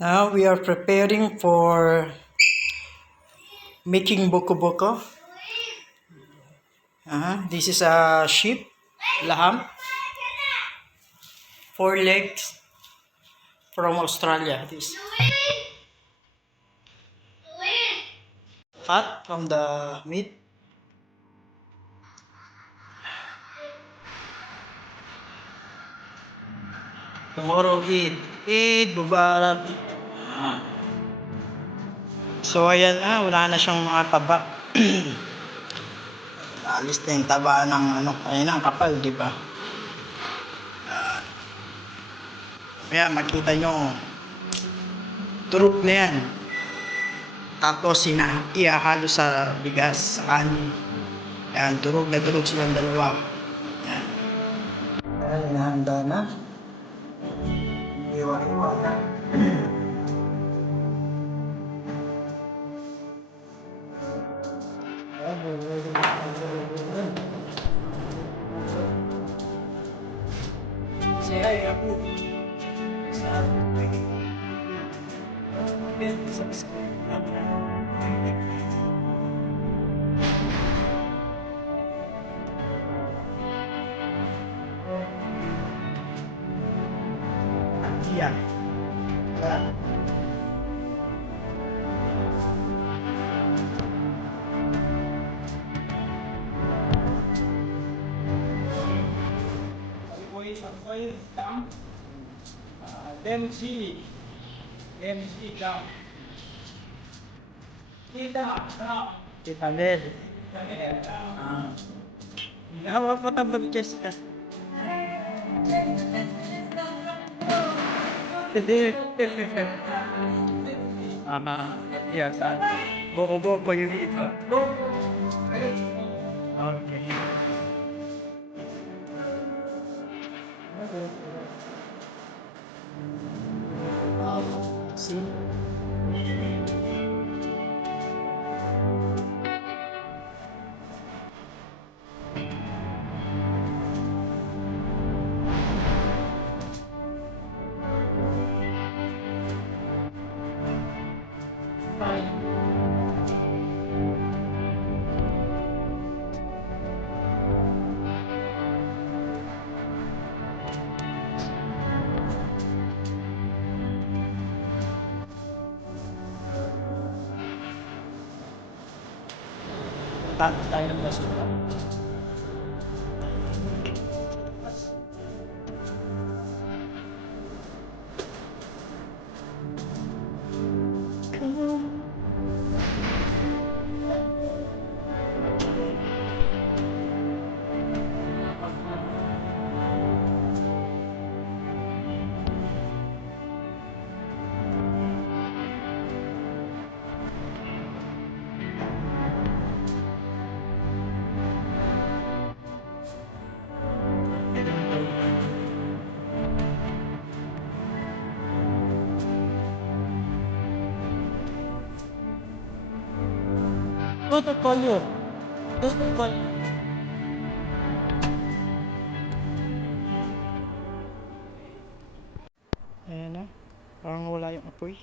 Now we are preparing for making boko boko. This is a sheep, laham, 4 legs from Australia. This fat from the meat. Tomorrow eat, bubarat. So ayan wala na siyang mga taba. Alis na yung taba ng ayun ang kapal, di ba? Kaya makita nyo, turok na yan. Tapos ihahalo sa bigas, sa kanin. Yan, turok na turok silang dalawa. Yan. Ayan, hinahanda na. Iwa-iwa na. Yan. Oil down. Then G down. Kita Mel. Hawa pa ka mag-chest ka. Hindi. Yes. Boko-boko yung ito. Okay. See? Tayo ng basura. Tutok ko yun. Tutok ko. Ayan na. Parang wala yung apoy.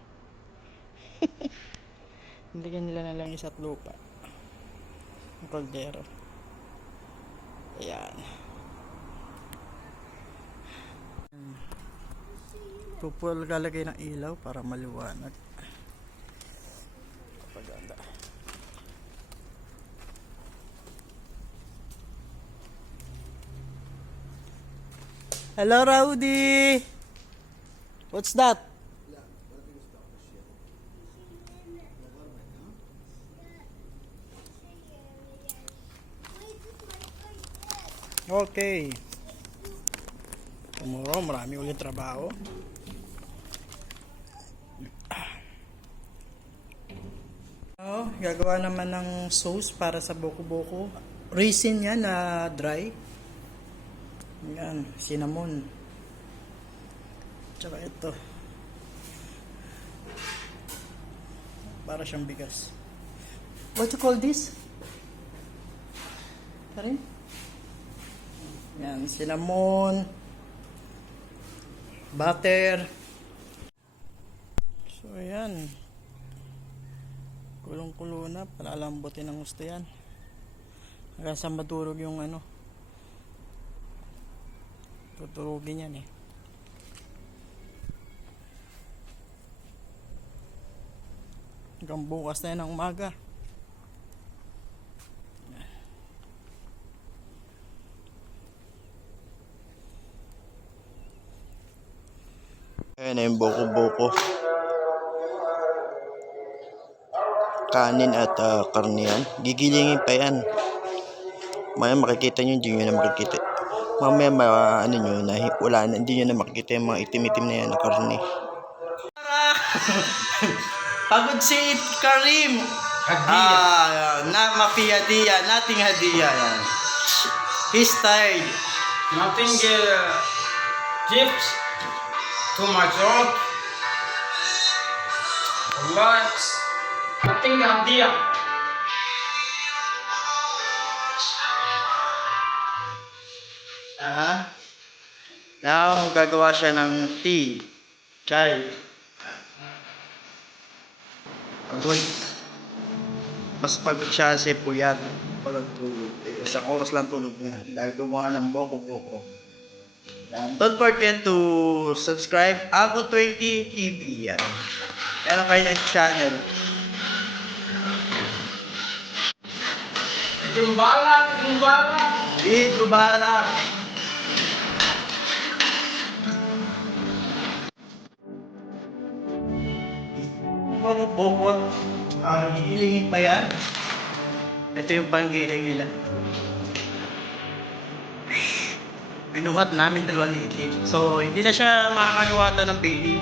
Nilagyan nila na lang isa't lupa. Ang kaldero. Ayan. Pupul lalagay ng ilaw para maliwanag. Kapaganda. Hello, Rowdy! What's that? Okay. Tomorrow, marami ulit trabaho. Gagawa naman ng sauce para sa boko-boko. Raisin yan na dry. Yan, cinnamon. Tsaka ito. Para siyang bigas. What you call this? Sorry? Yan, cinnamon, butter. yan. Kulong-kulo na, palalambutin ng gusto yan. Hanggang sa madurog yung ano. Tuturugin yan eh. Hanggang bukas na yan ng umaga. Ayan na yung buko-buko. Kanin at karne yan. Gigilingin pa yan. Maya makikita nyo, hindi nyo na makikita. Mamaya ano nyo, wala na, hindi nyo na makikita yung mga itim-itim na yan na karne. Pagod si Karim. Na mapihadiya, nating hadiya yan. He's tired. Nothing gifts. Too much work. Allah. Nothing idea. Now, gagawa siya ng tea. Chai. Pagod. Mas pagod siya kasi puyat. Pagod tulog. Isang oras lang tulog niya. Dahil gumawa ng boko-boko. Don't forget to subscribe Ako 20 TV yan. Meron kayo ng channel. Gumbala. Dito ba na? Boko. Hihilingin pa yan. Ito yung panggiling nila. Binuhat namin 2 litid. So, hindi na siya makakaliwata ng baby.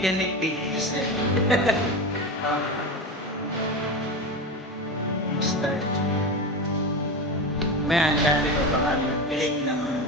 Yan yung baby. Start. May dati ko baka piling naman.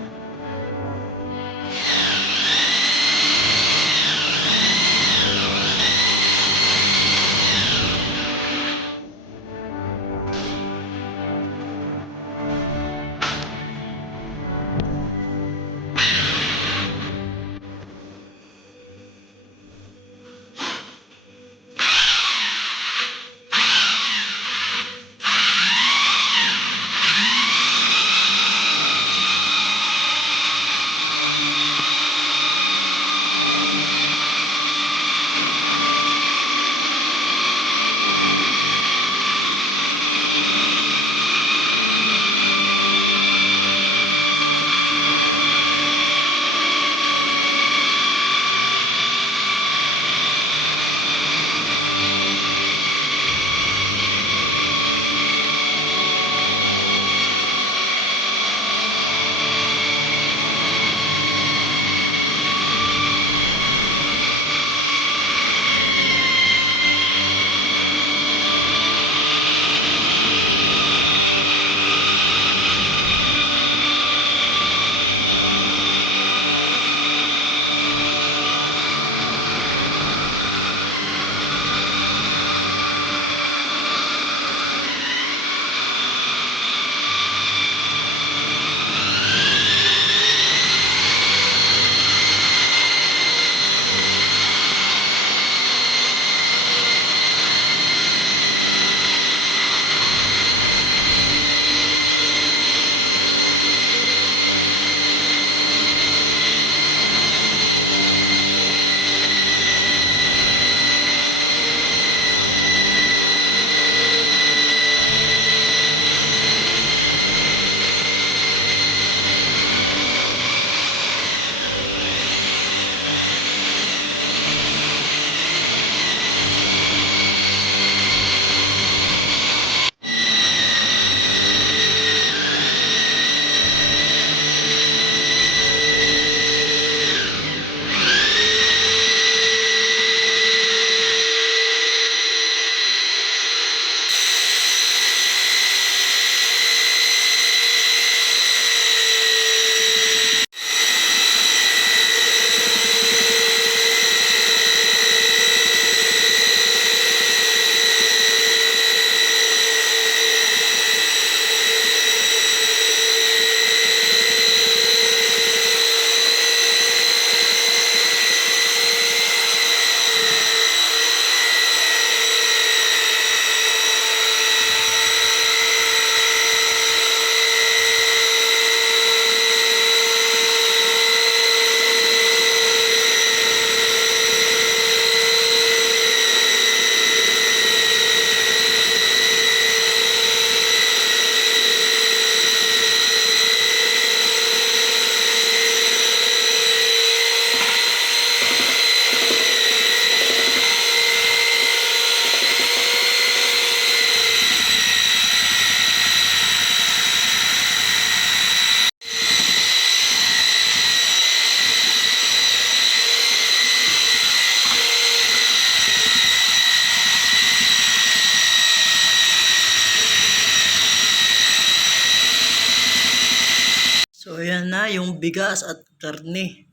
yung bigas at karne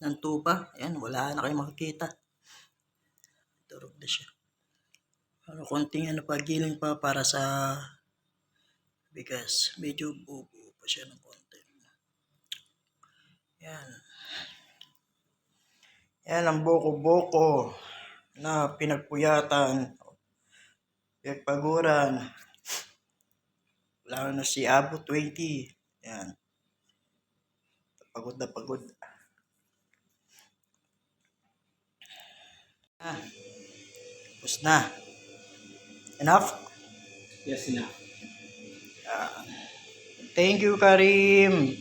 ng tupa. Ayan, wala na kayo makikita. Durog na siya. Ano, konting ano pa, giling pa para sa bigas. Medyo bubuo pa siya ng konti. Yan. Yan ang boko-boko na pinagpuyatan, pinagpaguran. Lalo na si Abo 20. Yan. Pagod na pagod. Tapos na. Enough? Yes, enough. Thank you, Karim.